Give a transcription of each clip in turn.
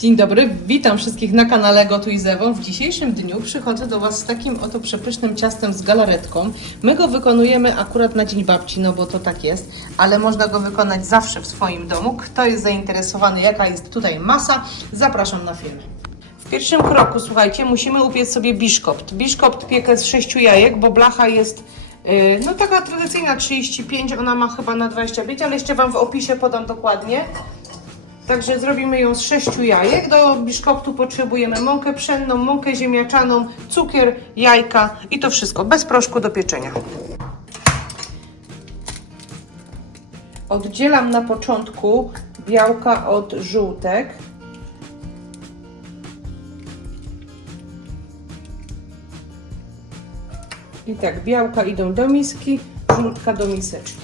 Dzień dobry, witam wszystkich na kanale Gotuj z Ewą. W dzisiejszym dniu przychodzę do Was z takim oto przepysznym ciastem z galaretką. My go wykonujemy akurat na Dzień Babci, no bo to tak jest, ale można go wykonać zawsze w swoim domu. Kto jest zainteresowany, jaka jest tutaj masa, zapraszam na film. W pierwszym kroku, słuchajcie, musimy upiec sobie biszkopt. Biszkopt piekę z sześciu jajek, bo blacha jest yy, no taka tradycyjna 35, ona ma chyba na 25, ale jeszcze Wam w opisie podam dokładnie. Także zrobimy ją z sześciu jajek. Do biszkoptu potrzebujemy mąkę pszenną, mąkę ziemniaczaną, cukier, jajka i to wszystko bez proszku do pieczenia. Oddzielam na początku białka od żółtek. I tak, białka idą do miski, żółtka do miseczki.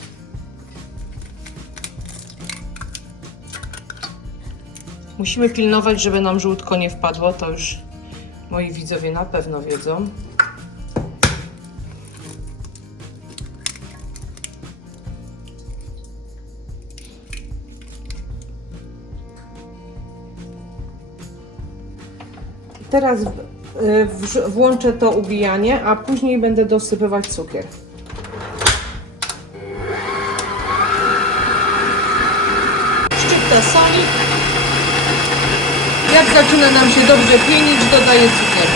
Musimy pilnować, żeby nam żółtko nie wpadło, to już moi widzowie na pewno wiedzą. Teraz y, włączę to ubijanie, a później będę dosypywać cukier. Szczyptę soli. Jak zaczyna nam się dobrze pienić, dodaję cukier.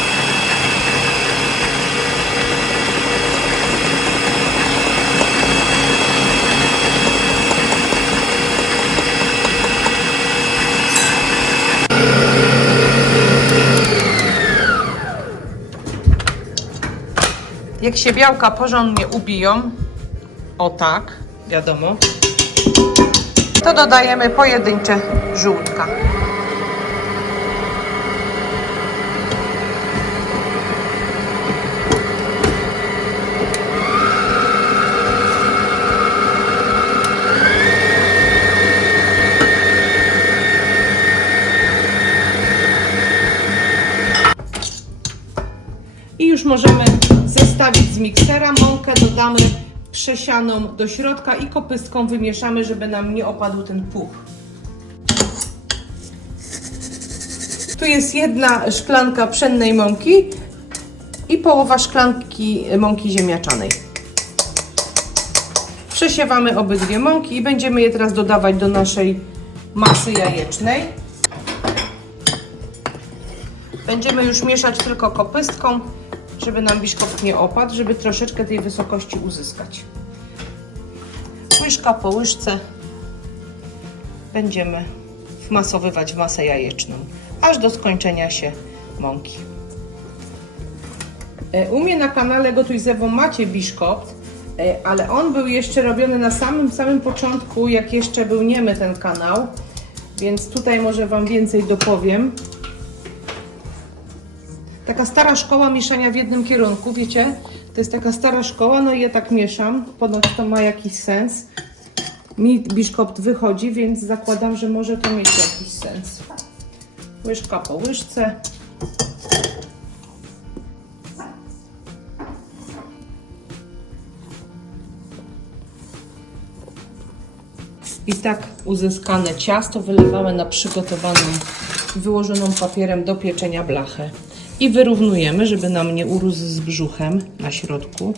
Jak się białka porządnie ubiją, o tak, wiadomo, to dodajemy pojedyncze żółtka. Możemy zestawić z miksera. Mąkę dodamy przesianą do środka i kopystką wymieszamy, żeby nam nie opadł ten puch. Tu jest jedna szklanka pszennej mąki i połowa szklanki mąki ziemniaczanej. Przesiewamy obydwie mąki i będziemy je teraz dodawać do naszej masy jajecznej. Będziemy już mieszać tylko kopystką, żeby nam biszkopt nie opadł, żeby troszeczkę tej wysokości uzyskać. Łyżka po łyżce będziemy wmasowywać w masę jajeczną, aż do skończenia się mąki. E, U mnie na kanale Gotuj z Ewą macie biszkopt, e, ale on był jeszcze robiony na samym, samym początku, jak jeszcze był niemy ten kanał, więc tutaj może Wam więcej dopowiem. Taka stara szkoła mieszania w jednym kierunku, wiecie? To jest taka stara szkoła, no i ja tak mieszam. Ponoć to ma jakiś sens. Mi biszkopt wychodzi, więc zakładam, że może to mieć jakiś sens. Łyżka po łyżce. I tak uzyskane ciasto wylewamy na przygotowaną, wyłożoną papierem do pieczenia blachę. I wyrównujemy, żeby nam nie urósł z brzuchem na środku.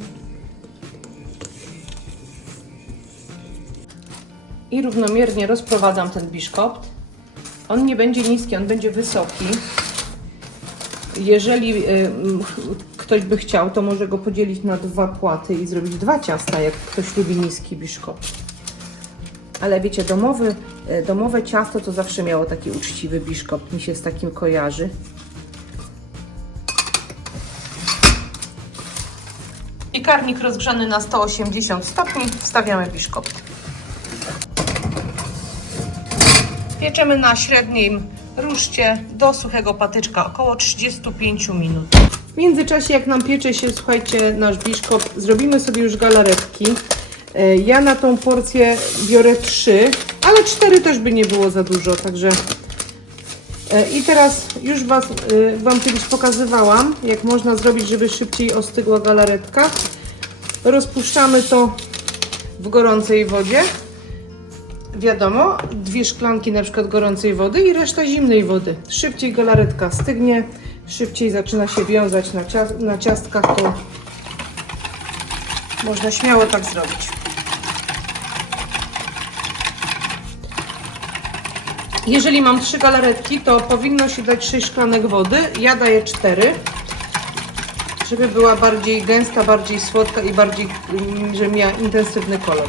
I równomiernie rozprowadzam ten biszkopt. On nie będzie niski, on będzie wysoki. Jeżeli y, ktoś by chciał, to może go podzielić na dwa płaty i zrobić dwa ciasta, jak ktoś lubi niski biszkopt. Ale wiecie, domowy, e, domowe ciasto to zawsze miało taki uczciwy biszkopt. Mi się z takim kojarzy. Piekarnik rozgrzany na 180 stopni. Wstawiamy biszkopt. Pieczemy na średnim ruszcie do suchego patyczka około 35 minut. W międzyczasie, jak nam piecze się, słuchajcie, nasz biszkopt, zrobimy sobie już galaretki. E, Ja na tą porcję biorę 3, ale 4 też by nie było za dużo, także. E, I teraz już was, e, Wam kiedyś pokazywałam, jak można zrobić, żeby szybciej ostygła galaretka. Rozpuszczamy to w gorącej wodzie. wiadomo, dwie szklanki na przykład gorącej wody i reszta zimnej wody. Szybciej galaretka stygnie, szybciej zaczyna się wiązać na, na ciastkach, to można śmiało tak zrobić. Jeżeli mam trzy galaretki, to powinno się dać 6 szklanek wody. Ja daję 4, żeby była bardziej gęsta, bardziej słodka i bardziej, mm, żeby miała intensywny kolor.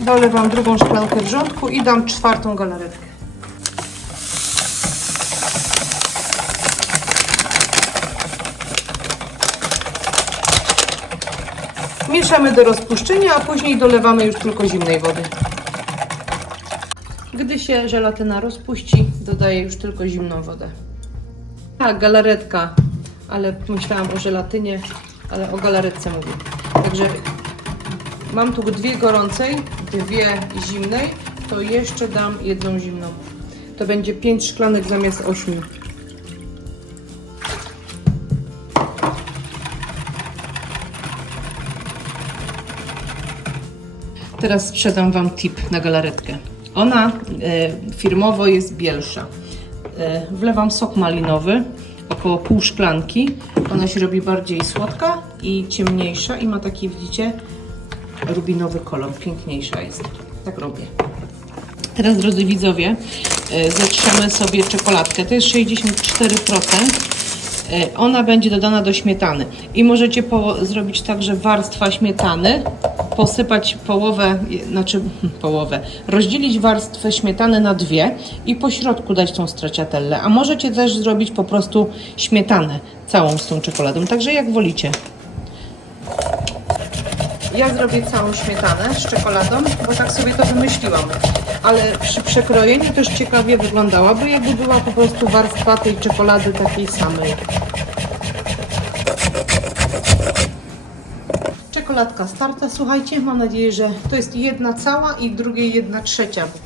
Dolewam drugą szklankę wrzątku i dam czwartą galaretkę. Mieszamy do rozpuszczenia, a później dolewamy już tylko zimnej wody. Gdy się żelatyna rozpuści, dodaję już tylko zimną wodę. Tak, galaretka, ale myślałam o żelatynie, ale o galaretce mówię. Także mam tu dwie gorącej, dwie zimnej, to jeszcze dam jedną zimną. To będzie 5 szklanek zamiast 8. Teraz sprzedam Wam tip na galaretkę. Ona e, firmowo jest bielsza. E, wlewam sok malinowy, około pół szklanki. Ona się robi bardziej słodka i ciemniejsza i ma taki, widzicie, rubinowy kolor. Piękniejsza jest. Tak robię. Teraz, drodzy widzowie, e, zetrzemy sobie czekoladkę. To jest 64%. E, Ona będzie dodana do śmietany. I możecie zrobić tak, że warstwa śmietany, posypać połowę, znaczy połowę, rozdzielić warstwę śmietany na dwie i po środku dać tą straciatellę. A możecie też zrobić po prostu śmietanę całą z tą czekoladą. Także jak wolicie. Ja zrobię całą śmietanę z czekoladą, bo tak sobie to wymyśliłam. Ale przy przekrojeniu też ciekawie wyglądała, bo jakby była po prostu warstwa tej czekolady takiej samej. Czekoladka starta, słuchajcie, mam nadzieję, że to jest jedna cała i drugiej jedna trzecia, bo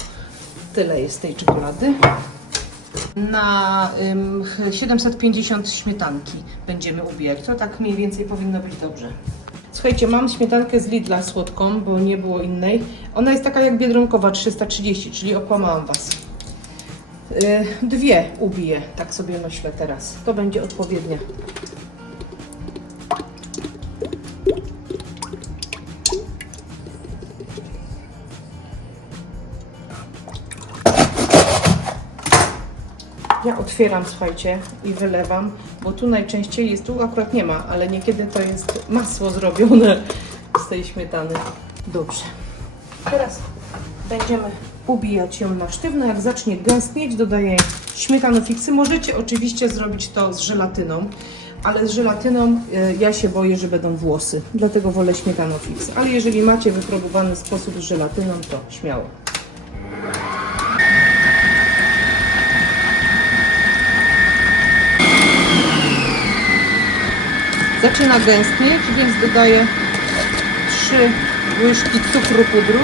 tyle jest tej czekolady. Na ym, 750 śmietanki będziemy ubijać, to tak mniej więcej powinno być dobrze. Słuchajcie, mam śmietankę z Lidla słodką, bo nie było innej. Ona jest taka jak biedronkowa, 330, czyli okłamałam Was. Yy, dwie ubiję, tak sobie myślę teraz. To będzie odpowiednia. Otwieram, słuchajcie, i wylewam, bo tu najczęściej jest, tu akurat nie ma, ale niekiedy to jest masło zrobione z tej śmietany. Dobrze. Teraz będziemy ubijać ją na sztywno. Jak zacznie gęstnieć, dodaję śmietanofiksy. Możecie oczywiście zrobić to z żelatyną, ale z żelatyną e, ja się boję, że będą włosy. Dlatego wolę śmietanofiks. Ale jeżeli macie wypróbowany sposób z żelatyną, to śmiało. Zaczyna gęstnieć, więc dodaję 3 łyżki cukru pudru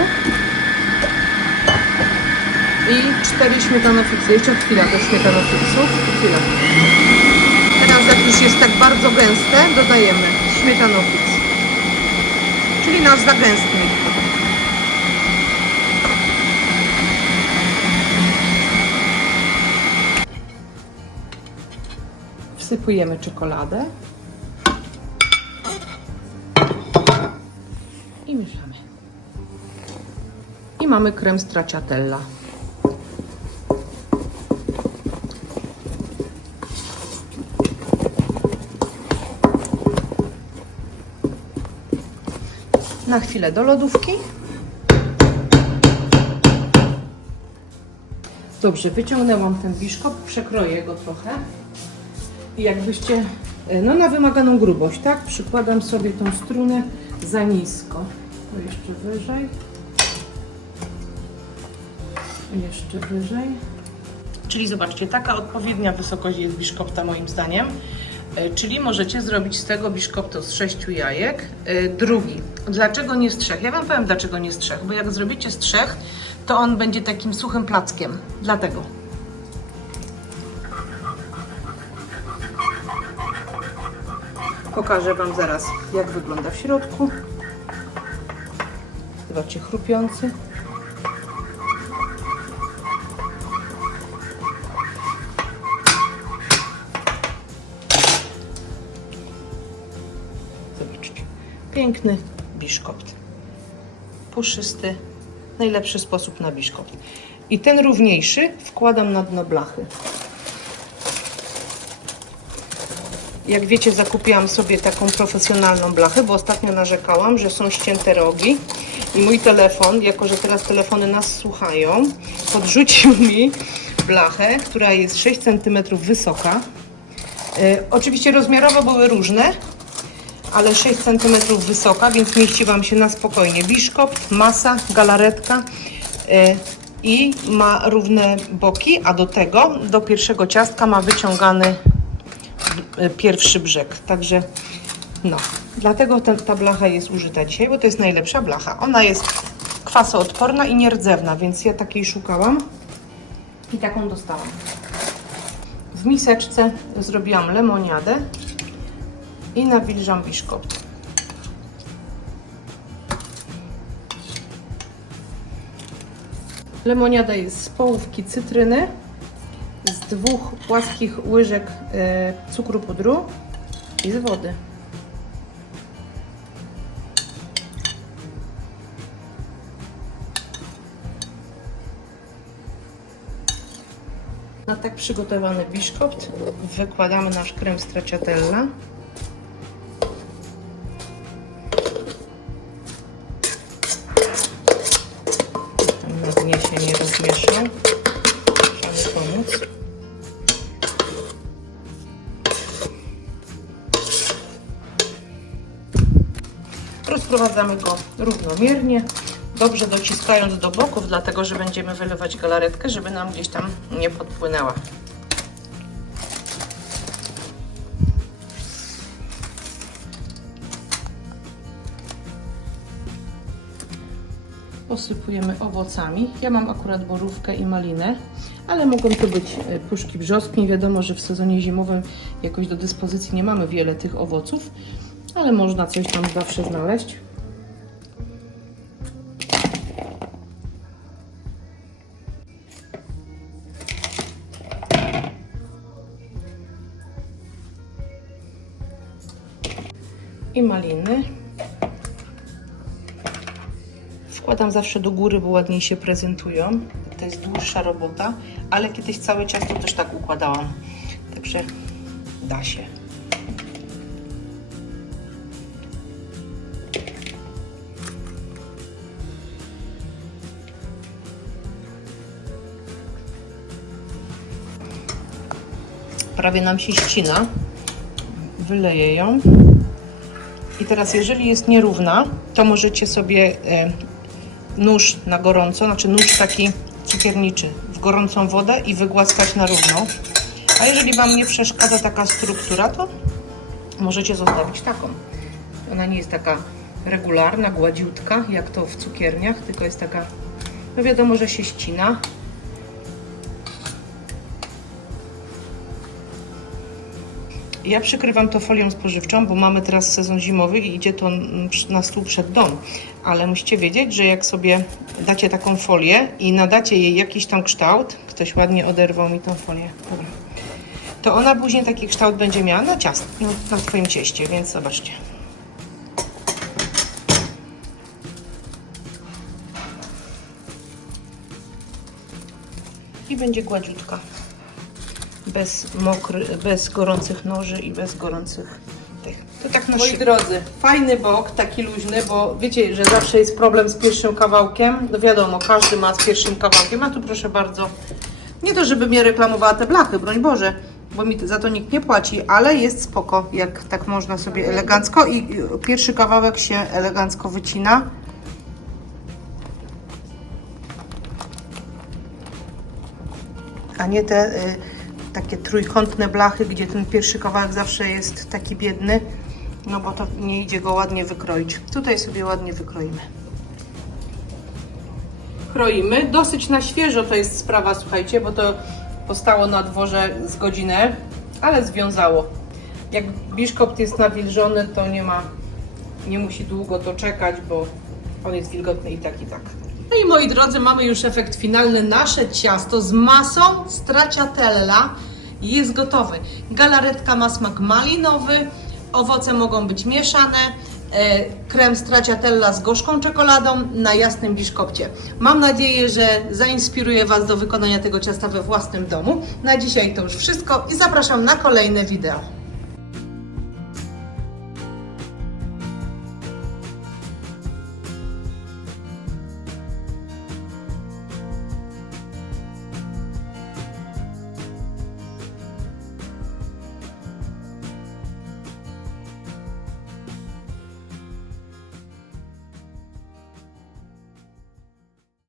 i 4 śmietanofiksy. Jeszcze chwila do śmietanofiksów. Chwila. Teraz jak już jest tak bardzo gęste, dodajemy śmietanofiks. Czyli nas zagęstni. Wsypujemy czekoladę. I mieszamy. I mamy krem stracciatella. Na chwilę do lodówki. Dobrze, wyciągnęłam ten biszkop, przekroję go trochę. I jakbyście, e, no na wymaganą grubość, tak? Przykładam sobie tą strunę za nisko. To jeszcze wyżej. Jeszcze wyżej. Czyli zobaczcie, taka odpowiednia wysokość jest biszkopta moim zdaniem. E, Czyli możecie zrobić z tego biszkopta z sześciu jajek. E, Drugi. Dlaczego nie z trzech? Ja Wam powiem, dlaczego nie z trzech. Bo jak zrobicie z trzech, to on będzie takim suchym plackiem. Dlatego. Pokażę Wam zaraz, jak wygląda w środku powrocie chrupiący. Zobaczcie, piękny biszkopt. Puszysty, najlepszy sposób na biszkopt. I ten równiejszy wkładam na dno blachy. Jak wiecie, zakupiłam sobie taką profesjonalną blachę, bo ostatnio narzekałam, że są ścięte rogi i mój telefon, jako że teraz telefony nas słuchają, podrzucił mi blachę, która jest 6 cm wysoka. E, oczywiście rozmiarowo były różne, ale 6 cm wysoka, więc mieści Wam się na spokojnie. Biszkopt, masa, galaretka e, i ma równe boki, a do tego, do pierwszego ciastka ma wyciągany e, pierwszy brzeg. Także no, dlatego ta, ta blacha jest użyta dzisiaj, bo to jest najlepsza blacha. Ona jest kwasoodporna i nierdzewna, więc ja takiej szukałam i taką dostałam. W miseczce zrobiłam lemoniadę i nawilżam biszkopt. Lemoniada jest z połówki cytryny, z dwóch płaskich łyżek e, cukru pudru i z wody. Na tak przygotowany biszkopt wykładamy nasz krem stracciatella. Tam się nie pomóc. Rozprowadzamy go równomiernie, dobrze dociskając do boków, dlatego że będziemy wylewać galaretkę, żeby nam gdzieś tam nie podpłynęła. Posypujemy owocami. Ja mam akurat borówkę i malinę, ale mogą to być e, puszki brzoskwiń. Wiadomo, że w sezonie zimowym jakoś do dyspozycji nie mamy wiele tych owoców, ale można coś tam zawsze znaleźć. Wkładam zawsze do góry, bo ładniej się prezentują. To jest dłuższa robota, ale kiedyś całe ciasto też tak układałam. Także da się. Prawie nam się ścina. Wyleję ją. I teraz, jeżeli jest nierówna, to możecie sobie e, nóż na gorąco, znaczy nóż taki cukierniczy, w gorącą wodę i wygłaskać na równo. A jeżeli Wam nie przeszkadza taka struktura, to możecie zostawić taką. Ona nie jest taka regularna, gładziutka, jak to w cukierniach, tylko jest taka, no wiadomo, że się ścina. Ja przykrywam to folią spożywczą, bo mamy teraz sezon zimowy i idzie to na stół przed dom. Ale musicie wiedzieć, że jak sobie dacie taką folię i nadacie jej jakiś tam kształt, ktoś ładnie oderwał mi tą folię, Dobra. to ona później taki kształt będzie miała na ciasto, no, na Twoim cieście, więc zobaczcie. I będzie gładziutka bez mokry, bez gorących noży i bez gorących. To tak na Moi szybko. drodzy, fajny bok, taki luźny, bo wiecie, że zawsze jest problem z pierwszym kawałkiem. No wiadomo, każdy ma z pierwszym kawałkiem, a tu proszę bardzo. Nie to, żeby mnie reklamowała te blachy, broń Boże, bo mi za to nikt nie płaci, ale jest spoko, jak tak można sobie elegancko i i pierwszy kawałek się elegancko wycina. a nie te y, takie trójkątne blachy, gdzie ten pierwszy kawałek zawsze jest taki biedny, no bo to nie idzie go ładnie wykroić. Tutaj sobie ładnie wykroimy. Kroimy, dosyć na świeżo to jest sprawa, słuchajcie, bo to postało na dworze z godzinę, ale związało. Jak biszkopt jest nawilżony, to nie ma, nie musi długo to czekać, bo on jest wilgotny i tak, i tak. No i moi drodzy, mamy już efekt finalny. Nasze ciasto z masą stracciatella jest gotowe. Galaretka ma smak malinowy, owoce mogą być mieszane, e, krem stracciatella z gorzką czekoladą na jasnym biszkopcie. Mam nadzieję, że zainspiruję Was do wykonania tego ciasta we własnym domu. Na dzisiaj to już wszystko i zapraszam na kolejne wideo.